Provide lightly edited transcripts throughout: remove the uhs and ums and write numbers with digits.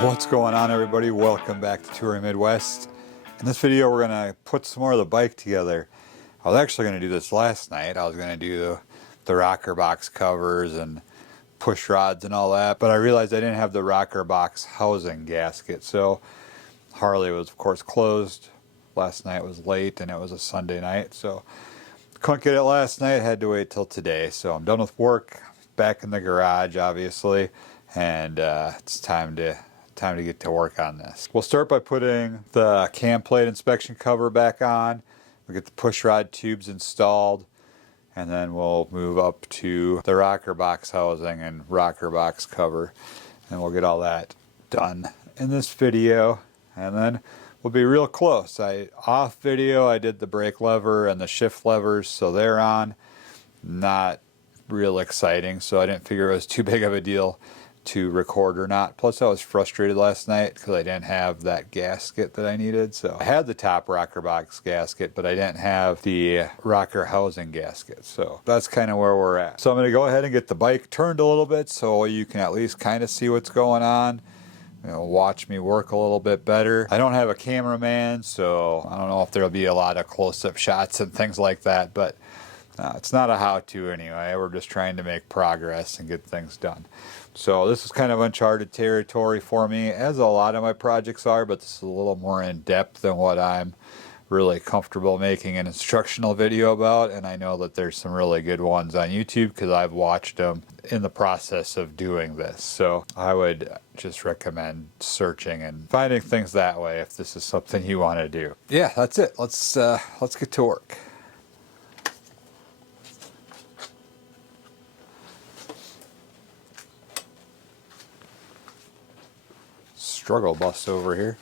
What's going on, everybody? Welcome back to Touring Midwest. In this video we're going to put some more of the bike together. I was actually going to do this last night. I was going to do the rocker box covers and push rods and all that, but I realized I didn't have the rocker box housing gasket. So Harley was of course closed. Last night was late and it was a Sunday night, so couldn't get it last night. Had to wait till today. So I'm done with work, back in the garage obviously, and it's time to get to work on this. We'll start by putting the cam plate inspection cover back on. We'll get the push rod tubes installed, and then we'll move up to the rocker box housing and rocker box cover, and we'll get all that done in this video, and then we'll be real close. Off video I did the brake lever and the shift levers, so they're on. Not real exciting, so I didn't figure it was too big of a deal to record or not. Plus I was frustrated last night because I didn't have that gasket that I needed. So I had the top rocker box gasket, but I didn't have the rocker housing gasket. So that's kind of where we're at. So I'm going to go ahead and get the bike turned a little bit so you can at least kind of see what's going on. You know, watch me work a little bit better. I don't have a cameraman, so I don't know if there'll be a lot of close-up shots and things like that, but it's not a how-to anyway. We're just trying to make progress and get things done. So this is kind of uncharted territory for me, as a lot of my projects are, but this is a little more in depth than what I'm really comfortable making an instructional video about, and I know that there's some really good ones on YouTube because I've watched them in the process of doing this. So I would just recommend searching and finding things that way if this is something you want to do. Yeah, that's it. Let's get to work. Struggle bus over here.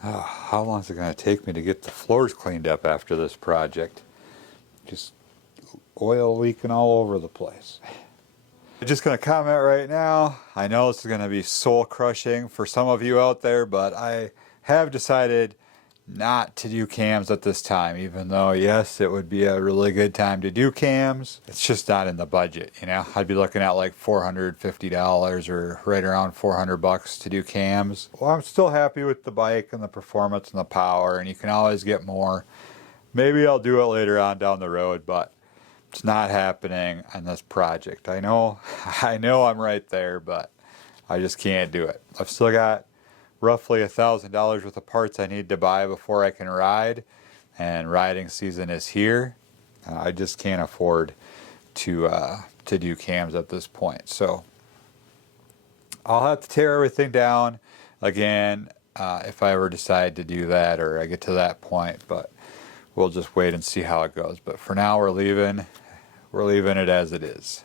How long is it going to take me to get the floors cleaned up after this project? Just oil leaking all over the place. I'm just going to comment right now. I know this is going to be soul crushing for some of you out there, but I have decided not to do cams at this time, even though yes, it would be a really good time to do cams. It's just not in the budget, you know. I'd be looking at like $450 or right around $400 to do cams. Well, I'm still happy with the bike and the performance and the power, and you can always get more. Maybe I'll do it later on down the road, but it's not happening on this project. I know I'm right there, but I just can't do it. I've still got roughly $1,000 worth of parts I need to buy before I can ride, and riding season is here. I just can't afford to do cams at this point. So I'll have to tear everything down again if I ever decide to do that or I get to that point, but we'll just wait and see how it goes. But for now, we're leaving it as it is.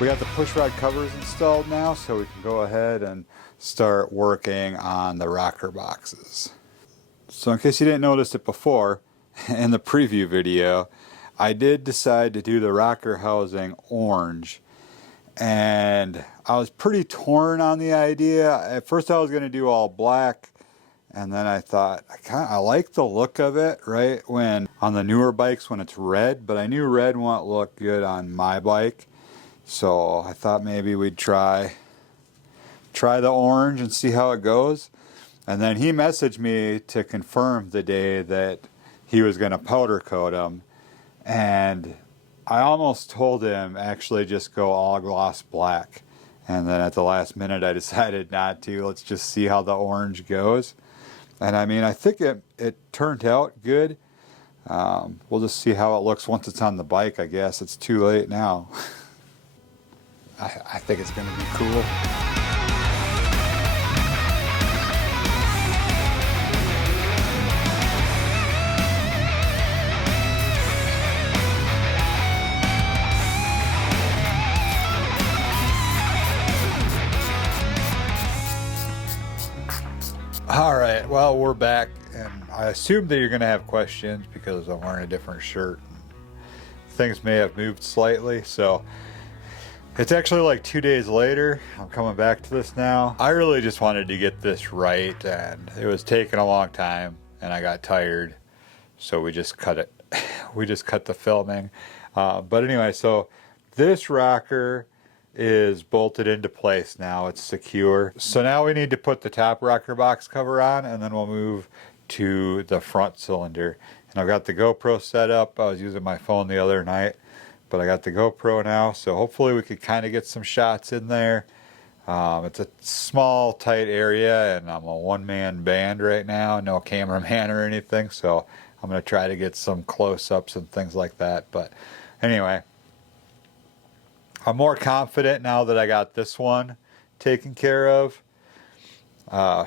We got the push rod covers installed now, so we can go ahead and start working on the rocker boxes. So in case you didn't notice it before, in the preview video, I did decide to do the rocker housing orange. And I was pretty torn on the idea. At first I was going to do all black, and then I thought, I like the look of it, right? When on the newer bikes when it's red, but I knew red won't look good on my bike. So I thought maybe we'd try the orange and see how it goes. And then he messaged me to confirm the day that he was going to powder coat them. And I almost told him actually just go all gloss black. And then at the last minute I decided not to. Let's just see how the orange goes. And I mean, I think it turned out good. We'll just see how it looks once it's on the bike, I guess. It's too late now. I think it's going to be cool. All right, well, we're back, and I assume that you're going to have questions because I'm wearing a different shirt. Things may have moved slightly, so it's actually like 2 days later. I'm coming back to this now. I really just wanted to get this right, and it was taking a long time, and I got tired, so we just cut it. We just cut the filming. But anyway, so this rocker is bolted into place now. It's secure. So now we need to put the top rocker box cover on, and then we'll move to the front cylinder. And I've got the GoPro set up. I was using my phone the other night, but I got the GoPro now, so hopefully we could kind of get some shots in there. It's a small, tight area, and I'm a one-man band right now, no cameraman or anything, so I'm going to try to get some close-ups and things like that. But anyway, I'm more confident now that I got this one taken care of.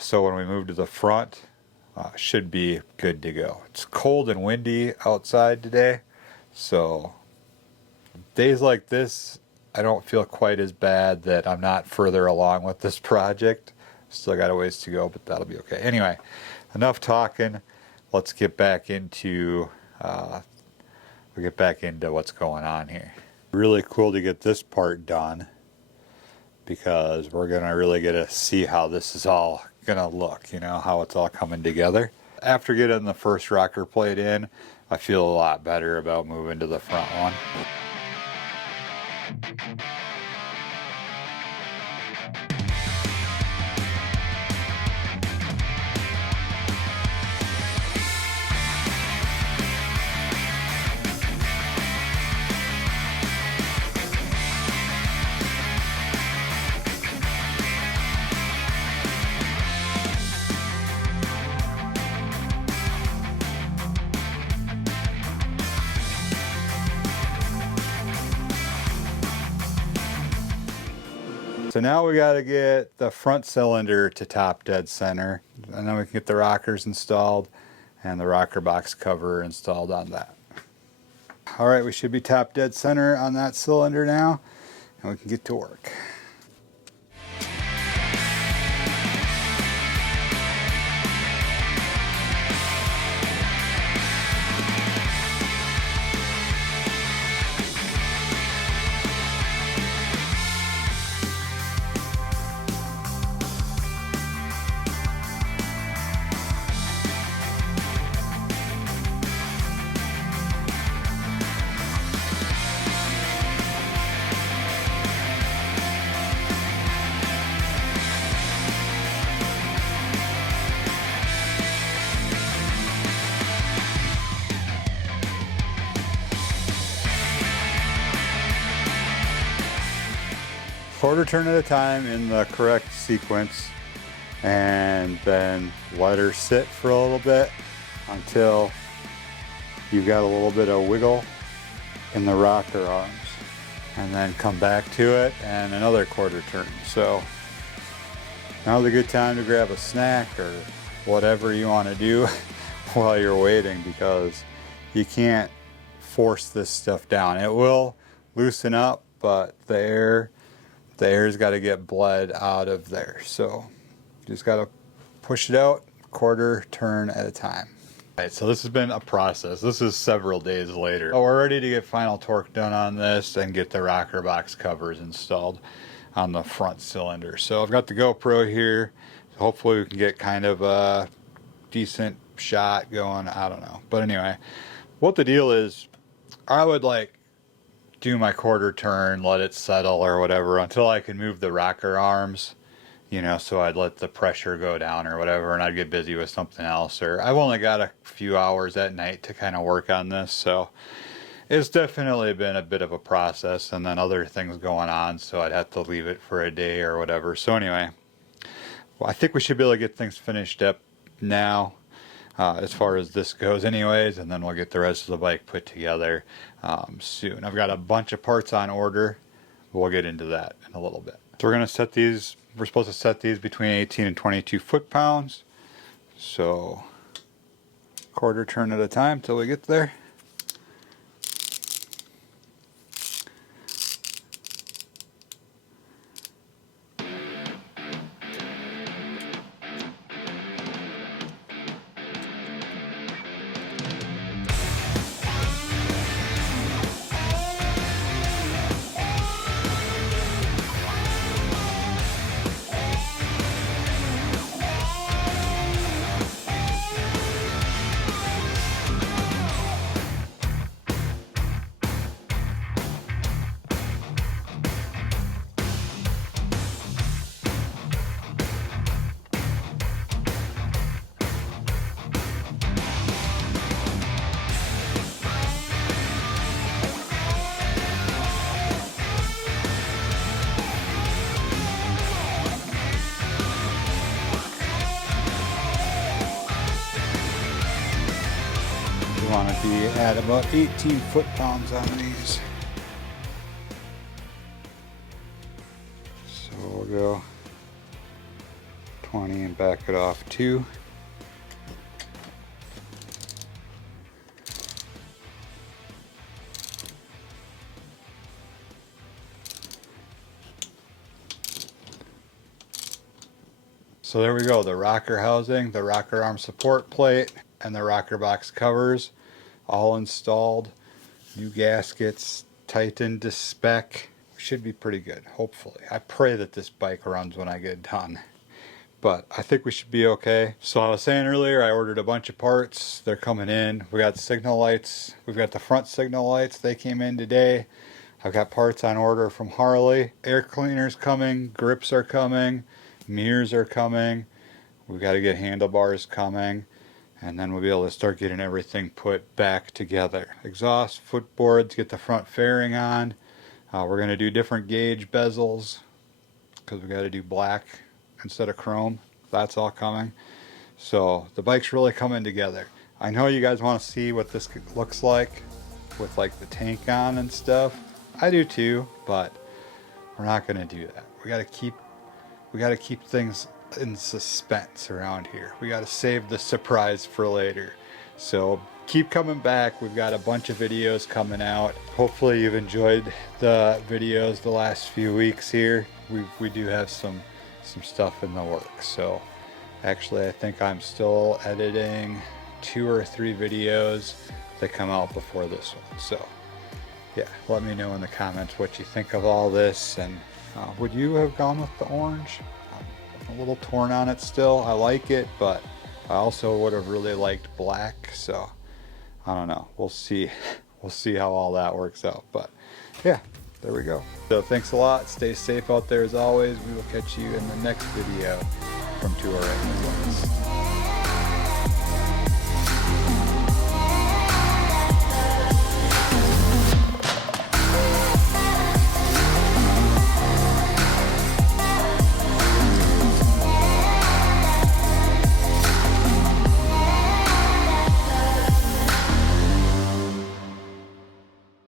So when we move to the front, should be good to go. It's cold and windy outside today, so days like this, I don't feel quite as bad that I'm not further along with this project. Still got a ways to go, but that'll be okay. Anyway, enough talking. Let's get back into what's going on here. Really cool to get this part done because we're gonna really get to see how this is all gonna look, you know, how it's all coming together. After getting the first rocker plate in, I feel a lot better about moving to the front one. So now we got to get the front cylinder to top dead center, and then we can get the rockers installed and the rocker box cover installed on that. All right, we should be top dead center on that cylinder now, and we can get to work. Quarter turn at a time in the correct sequence, and then let her sit for a little bit until you've got a little bit of wiggle in the rocker arms, and then come back to it and another quarter turn. So now's a good time to grab a snack or whatever you want to do while you're waiting, because you can't force this stuff down. It will loosen up, but the air's got to get bled out of there. So just got to push it out, quarter turn at a time. Alright, so this has been a process. This is several days later. Oh, we're ready to get final torque done on this and get the rocker box covers installed on the front cylinder. So I've got the GoPro here. Hopefully we can get kind of a decent shot going. I don't know. But anyway, what the deal is, I would like do my quarter turn, let it settle or whatever until I can move the rocker arms, you know, so I'd let the pressure go down or whatever, and I'd get busy with something else. Or I've only got a few hours at night to kind of work on this, so it's definitely been a bit of a process, and then other things going on, so I'd have to leave it for a day or whatever. So anyway, well, I think we should be able to get things finished up now, as far as this goes anyways, and then we'll get the rest of the bike put together soon. I've got a bunch of parts on order. We'll get into that in a little bit. So we're going to set these, we're supposed to set these between 18 and 22 foot-pounds. So quarter turn at a time till we get there. We want to be at about 18 foot-pounds on these. So we'll go 20 and back it off 2. So there we go, the rocker housing, the rocker arm support plate, and the rocker box covers all installed. New gaskets tightened to spec. Should be pretty good, hopefully. I pray that this bike runs when I get done, but I think we should be okay. So I was saying earlier, I ordered a bunch of parts. They're coming in. We got signal lights. We've got the front signal lights. They came in today. I've got parts on order from Harley. Air cleaners coming. Grips are coming. Mirrors are coming. We've got to get handlebars coming. And then we'll be able to start getting everything put back together. Exhaust, footboards, get the front fairing on. We're going to do different gauge bezels because we got to do black instead of chrome. That's all coming. So the bike's really coming together. I know you guys want to see what this looks like with like the tank on and stuff. I do too, but we're not going to do that. We got to keep things in suspense around here. We got to save the surprise for later. So keep coming back. We've got a bunch of videos coming out. Hopefully you've enjoyed the videos the last few weeks here. We do have some stuff in the works. So actually I think I'm still editing 2 or 3 videos that come out before this one. So yeah, let me know in the comments what you think of all this, and would you have gone with the orange? I'm a little torn on it still. I like it, but I also would have really liked black, so I don't know. We'll see. We'll see how all that works out. But yeah, there we go. So thanks a lot. Stay safe out there as always. We will catch you in the next video from Tour Midwest.